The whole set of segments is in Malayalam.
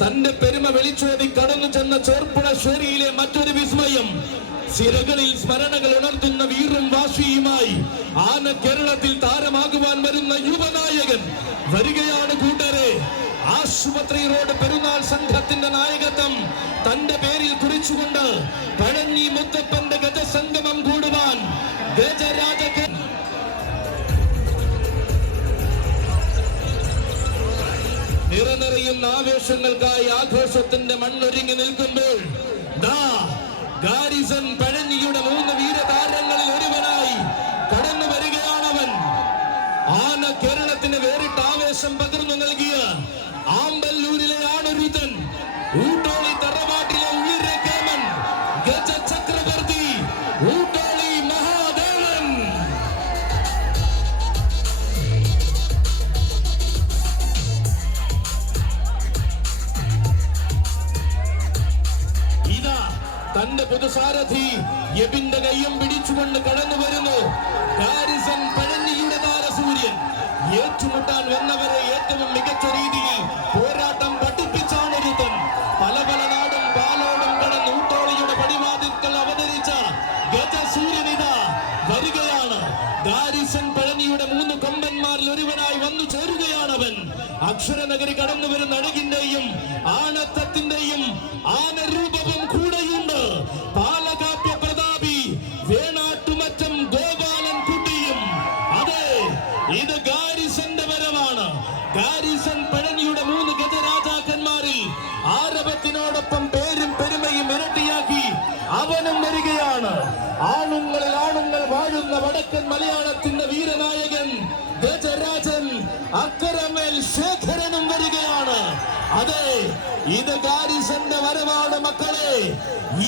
തന്റെ പെരുമ വിളിച്ചോതി കടന്നു ചെന്ന ചോർപ്പുഴശ്ശേരിയിലെ മറ്റൊരു വിസ്മയം. സിരകളിൽ സ്മരണകൾ ഉണർത്തുന്ന വീറും വാശിയുമായി ആന കേരളത്തിൽ താരമാകുവാൻ വരുന്ന യുവനായകൻ വരികയാണ് കൂട്ടരെ. ആശുപത്രി റോഡ് പെരുന്നാൾ സംഘത്തിന്റെ നായകത്വം തന്റെ പേരിൽ കുറിച്ചുകൊണ്ട് പഴഞ്ഞി മുത്തപ്പന്റെ ഗജസംഗമം നിറനിറയുന്ന ആവേശങ്ങൾക്കായി ആഘോഷത്തിന്റെ മണ്ണൊരുങ്ങി നിൽക്കുമ്പോൾ ദാ ഗാരിസൺ പഴഞ്ഞിയുടെ മൂന്ന് വീരതാരങ്ങളിൽ ഒരുവനായി കടന്നു വരികയാണവൻ. ആന കേരളത്തിന് വേറിട്ട ആവേശം പകർന്നു നൽകിയ ആമ്പല്ലൂരിലെ ആണൊരുത്തൻ ഊട്ടോളി തന്റെ പുതുസാരഥി യബിന്റെ കൈയും പിടിച്ചുകൊണ്ട് കടന്നു വരുന്നു. താരസൂര്യൻ. ഏറ്റുമുട്ടാൻ വന്നവരെ ഏറ്റവും മികച്ച രീതിയിൽ പോരാട്ടം പഠിപ്പിച്ചാണ് ഒരുത്തൻ. പല പല നാടും പാലോടും കടന്ന് ഊട്ടോളിയുടെ പടിവാതിൽക്കൽ അവതരിച്ച ഗജസൂര്യനിത വരികയാണ്. ഗാരിസൺ പഴനിയുടെ മൂന്ന് കൊമ്പന്മാരിൽ ഒരുവനായി വന്നു ചേരുകയാണ് അവൻ. അക്ഷരനഗരി കടന്നു വരുന്ന അഴകിന്റെയും ഗാരിസൺ പഴനിയുടെ മൂന്ന് ഗജരാജാക്കന്മാരിൽ ആരവത്തിനോടൊപ്പം പേരും പെരുമയും ഇരട്ടിയാക്കി അവനും വരികയാണ്. ആണുങ്ങളിൽ ആണുങ്ങൾ വാഴുന്ന വടക്കൻ മലയാളത്തിന്റെ വീരനായകൻ ഗജരാജൻ അക്കരമേൽ ശേഖരനും വരികയാണ്. അതെ ഇത് ഗാരിസന്റെ വരവാണ് മക്കളെ.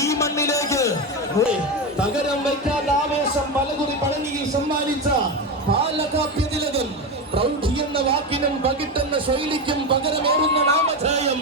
ഈ മണ്ണിലേക്ക് തകരം വയ്ക്കാത്ത ആവേശം പലകുറി പഴനിയിൽ സമ്മാനിച്ച പാലകാപ്യ തിലകൻ പ്രൗഢി വാക്കിനും പകിട്ടുന്ന ശൈലിക്കും പകരമേറുന്ന നാമധേയം